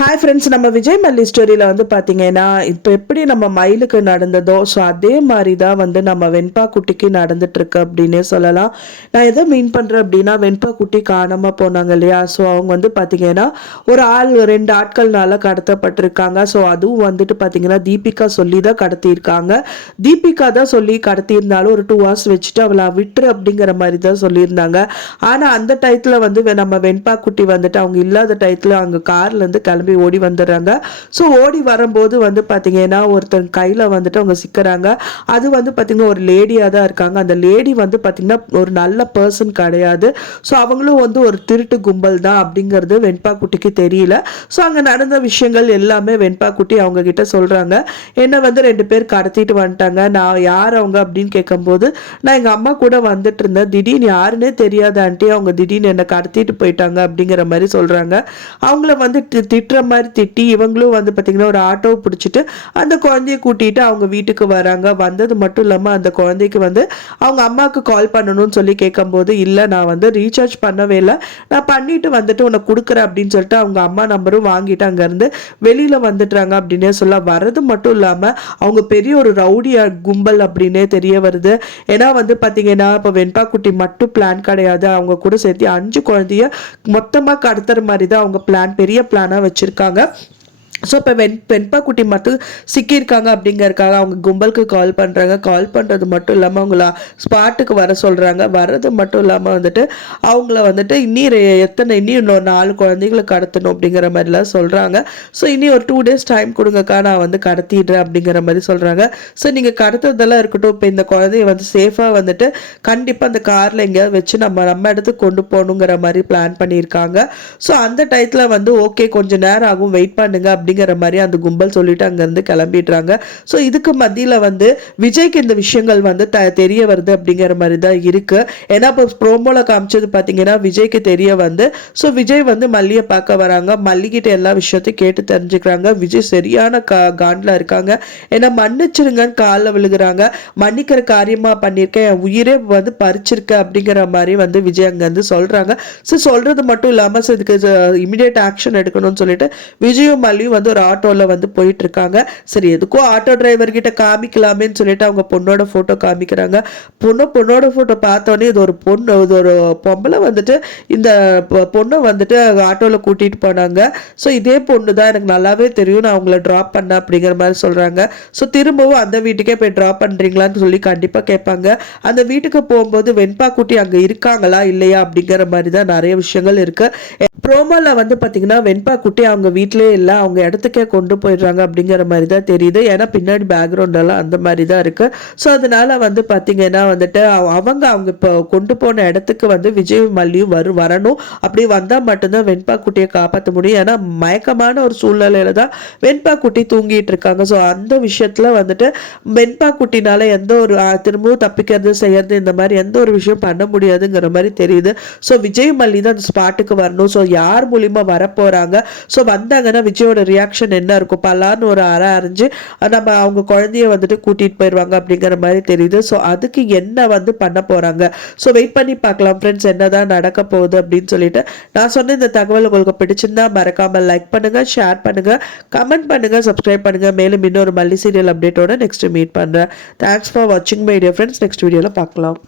Hi friends, நம்ம விஜய் மல்லி ஸ்டோரியில் வந்து பார்த்தீங்கன்னா இப்போ எப்படி நம்ம மயிலுக்கு நடந்ததோ ஸோ அதே மாதிரி தான் வந்து நம்ம வெண்பா குட்டிக்கு நடந்துட்டுருக்கு அப்படின்னே சொல்லலாம். நான் எதை மீன் பண்ணுறேன் அப்படின்னா, வெண்பா குட்டி காணாமல் போனாங்க இல்லையா, ஸோ அவங்க வந்து பார்த்தீங்கன்னா ஒரு ரெண்டு ஆட்கள்னால கடத்தப்பட்டிருக்காங்க. ஸோ அதுவும் வந்துட்டு பார்த்தீங்கன்னா தீபிகா சொல்லி தான் கடத்தியிருக்காங்க. தீபிகா தான் சொல்லி கடத்தியிருந்தாலும் ஒரு 2 hours வச்சுட்டு அவளை விட்டுரு அப்படிங்கிற மாதிரி தான் சொல்லியிருந்தாங்க. ஆனால் அந்த டயத்தில் வந்து நம்ம வெண்பா குட்டி வந்துட்டு அவங்க இல்லாத டயத்தில் அங்கே கார்லேருந்து கிளம்பி ஓடி வந்துடுறாங்க. ஸோ ஓடி வரும்போது வந்து பார்த்தீங்கன்னா ஒருத்தர் கையில் வந்துட்டு அவங்க சிக்கிறாங்க. அது வந்து பார்த்தீங்கன்னா ஒரு லேடியாக தான் இருக்காங்க. அந்த லேடி வந்து பார்த்தீங்கன்னா ஒரு நல்ல பர்சன் கிடையாது. ஸோ அவங்களும் வந்து ஒரு திருட்டு கும்பல் தான் அப்படிங்கிறது வெண்பா குட்டிக்கு தெரியல. ஸோ அங்கே நடந்த விஷயங்கள் எல்லாமே வெண்பா குட்டி அவங்க கிட்ட சொல்கிறாங்க. என்னை வந்து 2 பேர் கடத்திட்டு வந்துட்டாங்க. நான் யார் அவங்க அப்படின்னு கேட்கும்போது, நான் எங்கள் அம்மா கூட வந்துட்டு இருந்தேன். திடீர்னு யாருன்னே தெரியாத ஆண்டி அவங்க திடீர்னு என்னை கடத்திட்டு போயிட்டாங்க அப்படிங்கிற மாதிரி சொல்கிறாங்க. அவங்கள வந்து திட்டுற மாதிரி திட்டி இவங்களும் வந்து பார்த்தீங்கன்னா ஒரு ஆட்டோவை பிடிச்சிட்டு அந்த குழந்தைய கூட்டிட்டு அவங்க வீட்டுக்கு வராங்க. வந்தது மட்டும் இல்லாமல் அந்த குழந்தைக்கு வந்து அவங்க அம்மாவுக்கு கால் பண்ணணும்னு சொல்லி கேட்கும்போது, இல்லை நான் வந்து ரீசார்ஜ் பண்ணவே இல்லை, நான் பண்ணிட்டு வந்துட்டு உனக்கு கொடுக்குறேன் அப்படின்னு சொல்லிட்டு அவங்க அம்மா நம்பரும் வாங்கிட்டு அங்கேருந்து வெளியில் வந்துடுறாங்க அப்படின்னே சொல்ல. வர்றது மட்டும் இல்லாமல் அவங்க பெரிய ஒரு ரவுடியா கும்பல் அப்படின்னே தெரிய வருது. ஏன்னா வந்து பார்த்தீங்கன்னா இப்போ வெண்பா குட்டி மட்டும் பிளான் கிடையாது, அவங்க கூட சேர்த்து 5 குழந்தைய மொத்தமாக கடத்துற மாதிரி தான் அவங்க பிளான், பெரிய பிளானாக வச்சுருக்காங்க. ஸோ இப்போ வெண்பா குட்டி மட்டும் சிக்கியிருக்காங்க அப்படிங்கிறதுக்காக அவங்க கும்பலுக்கு கால் பண்ணுறாங்க. கால் பண்ணுறது மட்டும் இல்லாமல் அவங்கள ஸ்பாட்டுக்கு வர சொல்கிறாங்க. வர்றது மட்டும் இல்லாமல் வந்துட்டு அவங்கள வந்துட்டு இன்னும் 4 குழந்தைகளை கடத்தணும் அப்படிங்கிற மாதிரிலாம் சொல்கிறாங்க. ஸோ இனி ஒரு 2 days டைம் கொடுங்கக்கா, நான் வந்து கடத்திடுறேன் அப்படிங்கிற மாதிரி சொல்கிறாங்க. ஸோ நீங்கள் கடத்துறதெல்லாம் இருக்கட்டும், இப்போ இந்த குழந்தைய வந்து சேஃபாக வந்துட்டு கண்டிப்பாக அந்த காரில் எங்கேயாவது வச்சு நம்ம இடத்துக்கு கொண்டு போகணுங்கிற மாதிரி பிளான் பண்ணியிருக்காங்க. ஸோ அந்த டயத்தில் வந்து ஓகே கொஞ்சம் நேரம் ஆகும், வெயிட் பண்ணுங்க அப்படிங்கிற மாதிரி அந்த கும்பல் சொல்லிட்டு அங்கேருந்து கிளம்பிடுறாங்க. ஸோ இதுக்கு மத்தியில் வந்து விஜய்க்கு இந்த விஷயங்கள் வந்து தெரிய வருது அப்படிங்கிற மாதிரி தான் இருக்கு. ஏன்னா இப்போ ப்ரோமோல காமிச்சது பார்த்தீங்கன்னா விஜய்க்கு தெரிய வந்து ஸோ விஜய் வந்து மல்லியை பார்க்க வராங்க. மல்லிகிட்ட எல்லா விஷயத்தையும் கேட்டு தெரிஞ்சுக்கிறாங்க. விஜய் சரியான காண்டில் இருக்காங்க. ஏன்னா மன்னிச்சிருங்கன்னு காலில் விழுகிறாங்க. மன்னிக்கிற காரியமா பண்ணியிருக்கேன், என் உயிரே வந்து பறிச்சிருக்க அப்படிங்கிற மாதிரி வந்து விஜய் அங்கேருந்து சொல்றாங்க. ஸோ சொல்றது மட்டும் இல்லாமல் ஸோ இதுக்கு இமிடியேட் ஆக்ஷன் எடுக்கணும்னு சொல்லிட்டு விஜயும் மல்லியும் வந்து ஒரு ஆட்டோல வந்து போயிட்டு இருக்காங்க. சரி எதுக்கோ ஆட்டோ டிரைவர் கிட்ட காமிக்கலாமேன்னு சொல்லிட்டு அவங்க பொண்ணோட போட்டோ காமிக்கிறாங்க. பொண்ணோட போட்டோ பார்த்தோன்னே இது ஒரு பொம்பளை வந்துட்டு இந்த பொண்ணை வந்துட்டு ஆட்டோல கூட்டிட்டு போனாங்க. ஸோ இதே பொண்ணு தான், எனக்கு நல்லாவே தெரியும், நான் அவங்கள ட்ராப் பண்ண அப்படிங்கிற மாதிரி சொல்றாங்க. ஸோ திரும்பவும் அந்த வீட்டுக்கே போய் ட்ராப் பண்றீங்களான்னு சொல்லி கண்டிப்பா கேட்பாங்க. அந்த வீட்டுக்கு போகும்போது வெண்பா குட்டி அங்க இருக்காங்களா இல்லையா அப்படிங்கிற மாதிரி தான் நிறைய விஷயங்கள் இருக்கு. ப்ரோமோல வந்து பார்த்தீங்கன்னா வெண்பா குட்டி அவங்க வீட்டிலே இல்லை, அவங்க இடத்துக்கே கொண்டு போயிடுறாங்க அப்படிங்கிற மாதிரி தான் தெரியுது. ஏன்னா பின்னாடி பேக்ரவுண்டெல்லாம் அந்த மாதிரி தான் இருக்கு. ஸோ அதனால வந்து பார்த்தீங்கன்னா வந்துட்டு அவங்க இப்போ கொண்டு போன இடத்துக்கு வந்து விஜய் மல்லியும் வரணும். அப்படி வந்தால் மட்டும்தான் வெண்பா குட்டியை காப்பாற்ற முடியும். ஏன்னா மயக்கமான ஒரு சூழ்நிலையில தான் வெண்பா குட்டி தூங்கிட்டு இருக்காங்க. ஸோ அந்த விஷயத்துல வந்துட்டு வெண்பா குட்டினால எந்த ஒரு திரும்பவும் தப்பிக்கிறது செய்யறது இந்த மாதிரி எந்த ஒரு விஷயம் பண்ண முடியாதுங்கிற மாதிரி தெரியுது. ஸோ விஜய் மல்லி தான் அந்த ஸ்பாட்டுக்கு வரணும். ஸோ யார் மூலியமா வரப்போறாங்க, ஸோ வந்தாங்கன்னா விஜயோட ரியாக்ஷன் என்ன இருக்கும், பல்லான்னு ஒரு அரைஞ்சு நம்ம அவங்க குழந்தைய வந்துட்டு கூட்டிட்டு போயிடுவாங்க அப்படிங்கிற மாதிரி தெரியுது. ஸோ அதுக்கு என்ன வந்து பண்ண போறாங்க, ஸோ வெயிட் பண்ணி பார்க்கலாம் ஃப்ரெண்ட்ஸ், என்னதான் நடக்க போகுது அப்படின்னு சொல்லிட்டு. நான் சொன்ன இந்த தகவல் உங்களுக்கு பிடிச்சிருந்தா மறக்காம லைக் பண்ணுங்க, ஷேர் பண்ணுங்க, கமெண்ட் பண்ணுங்க, சப்ஸ்கிரைப் பண்ணுங்க. மேலும் இன்னொரு மல்லி சீரியல் அப்டேட்டோட நெக்ஸ்ட் மீட் பண்றேன். தேங்க்ஸ் ஃபார் வாட்சிங் மை டியர் ஃப்ரெண்ட்ஸ். நெக்ஸ்ட் வீடியோல பார்க்கலாம்.